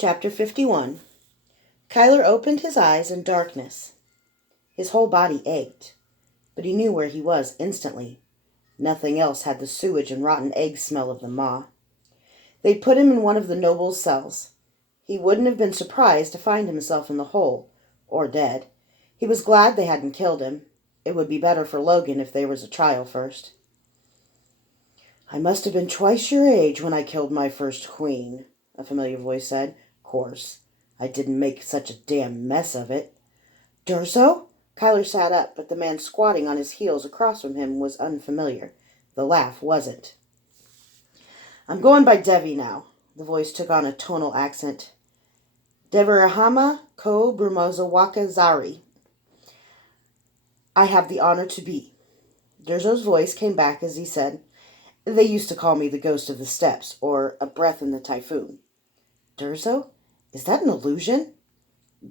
Chapter 51. Kyler opened his eyes in darkness. His whole body ached, but he knew where he was instantly. Nothing else had the sewage and rotten egg smell of the maw. They'd put him in one of the noble's cells. He wouldn't have been surprised to find himself in the hole, or dead. He was glad they hadn't killed him. It would be better for Logan if there was a trial first. "I must have been twice your age when I killed my first queen," a familiar voice said. "Of course, I didn't make such a damn mess of it." "Durso?" Kyler sat up, but the man squatting on his heels across from him was unfamiliar. The laugh wasn't. "I'm going by Devi now." The voice took on a tonal accent. "Deverahama ko Brumozawaka Zari. I have the honor to be." Durso's voice came back as he said, "They used to call me the ghost of the steppes, or a breath in the typhoon." "Durso? Is that an illusion?"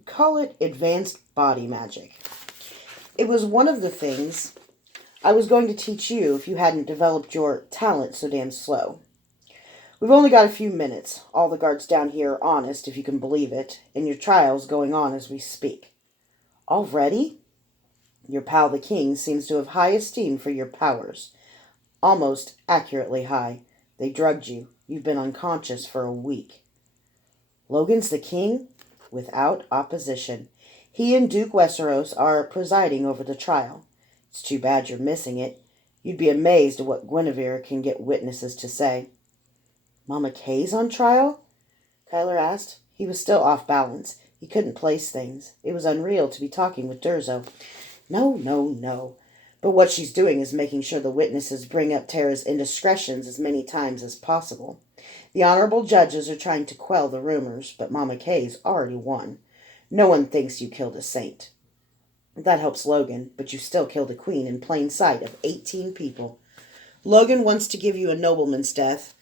"Call it advanced body magic. It was one of the things I was going to teach you if you hadn't developed your talent so damn slow. We've only got a few minutes. All the guards down here are honest, if you can believe it, and your trial's going on as we speak." "Already?" "Your pal the king seems to have high esteem for your powers. Almost accurately high. They drugged you. You've been unconscious for a week." "Logan's the king?" "Without opposition. He and Duke Westeros are presiding over the trial. It's too bad you're missing it. You'd be amazed at what Guinevere can get witnesses to say." "Mama Kay's on trial?" Kyler asked. He was still off balance. He couldn't place things. It was unreal to be talking with Durso. No. But what she's doing is making sure the witnesses bring up Tara's indiscretions as many times as possible. The honorable judges are trying to quell the rumors, but Mama Kay's already won. No one thinks you killed a saint. That helps Logan, but you still killed a queen in plain sight of 18 people. Logan wants to give you a nobleman's death,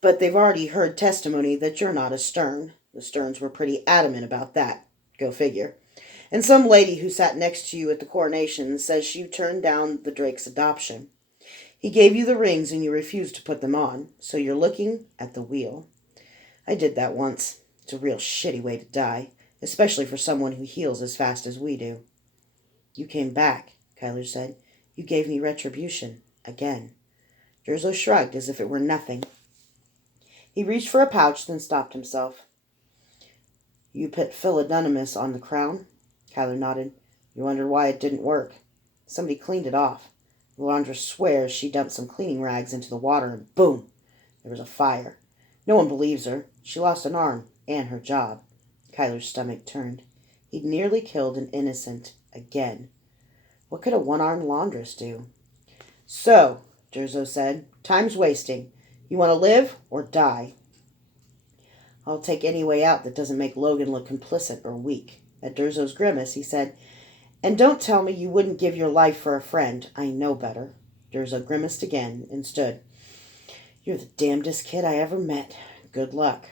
but they've already heard testimony that you're not a Stern. The Sterns were pretty adamant about that. Go figure. And some lady who sat next to you at the coronation says you turned down the Drake's adoption. He gave you the rings and you refused to put them on, so you're looking at the wheel. I did that once. It's a real shitty way to die, especially for someone who heals as fast as we do." "You came back," Kyler said. "You gave me retribution. Again." Durso shrugged as if it were nothing. He reached for a pouch, then stopped himself. "You put Philodonomus on the crown?" Kyler nodded. "You wonder why it didn't work. Somebody cleaned it off. The laundress swears she dumped some cleaning rags into the water and boom! There was a fire. No one believes her. She lost an arm and her job." Kyler's stomach turned. He'd nearly killed an innocent again. What could a one-armed laundress do? "So," Durso said, "time's wasting. You want to live or die?" "I'll take any way out that doesn't make Logan look complicit or weak." At Durso's grimace, he said, "And don't tell me you wouldn't give your life for a friend. I know better." Durso grimaced again and stood. "You're the damnedest kid I ever met. Good luck."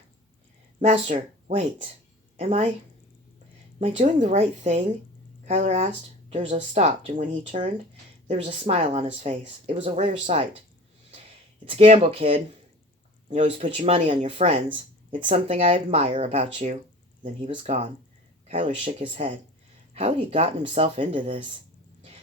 "Master, wait. Am I doing the right thing?" Kyler asked. Durso stopped, and when he turned, there was a smile on his face. It was a rare sight. "It's a gamble, kid. You always put your money on your friends. It's something I admire about you." Then he was gone. Kyler shook his head. How had he gotten himself into this?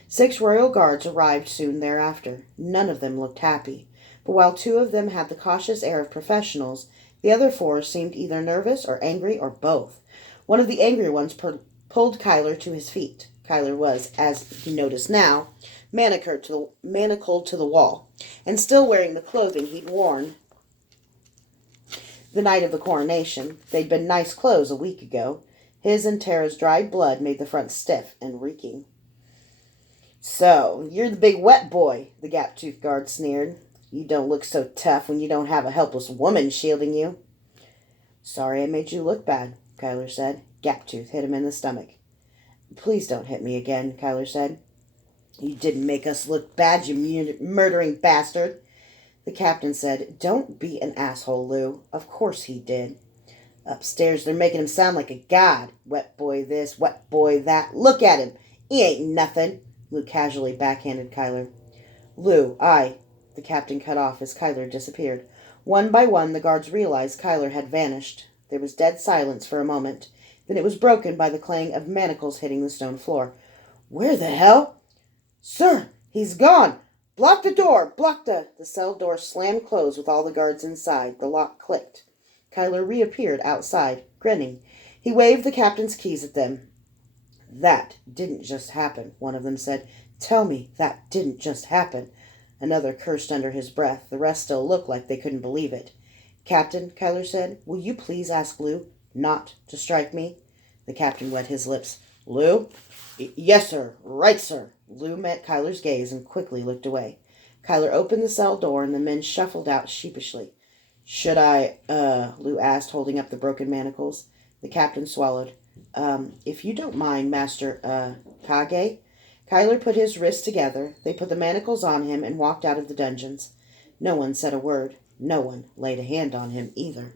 6 royal guards arrived soon thereafter. None of them looked happy, but while 2 of them had the cautious air of professionals, the other 4 seemed either nervous or angry or both. One of the angry ones pulled Kyler to his feet. Kyler was, as he noticed now, manacled to the wall, and still wearing the clothing he'd worn the night of the coronation. They'd been nice clothes a week ago. His and Tara's dried blood made the front stiff and reeking. "So, you're the big wet boy," the gap-toothed guard sneered. "You don't look so tough when you don't have a helpless woman shielding you." "Sorry I made you look bad," Kyler said. Gap-tooth hit him in the stomach. "Please don't hit me again," Kyler said. "You didn't make us look bad, you murdering bastard." The captain said, "Don't be an asshole, Lou. Of course he did. Upstairs they're making him sound like a god. Wet boy this, wet boy that. Look at him. He ain't nothing." Lou casually backhanded Kyler. "Lou, the captain cut off as Kyler disappeared. One by one, the guards realized Kyler had vanished. There was dead silence for a moment. Then it was broken by the clang of manacles hitting the stone floor. "Where the hell—" "Sir, he's gone! Block the door! Block the—" The cell door slammed closed with all the guards inside. The lock clicked. Kyler reappeared outside, grinning. He waved the captain's keys at them. "That didn't just happen," one of them said. "Tell me that didn't just happen." Another cursed under his breath. The rest still looked like they couldn't believe it. "Captain," Kyler said, "will you please ask Lou not to strike me?" The captain wet his lips. "Lou?" "Yes, sir. Right, sir." Lou met Kyler's gaze and quickly looked away. Kyler opened the cell door and the men shuffled out sheepishly. "Should I, Lou asked, holding up the broken manacles. The captain swallowed. If you don't mind, Master, Kage." Kyler put his wrists together. They put the manacles on him and walked out of the dungeons. No one said a word. No one laid a hand on him either.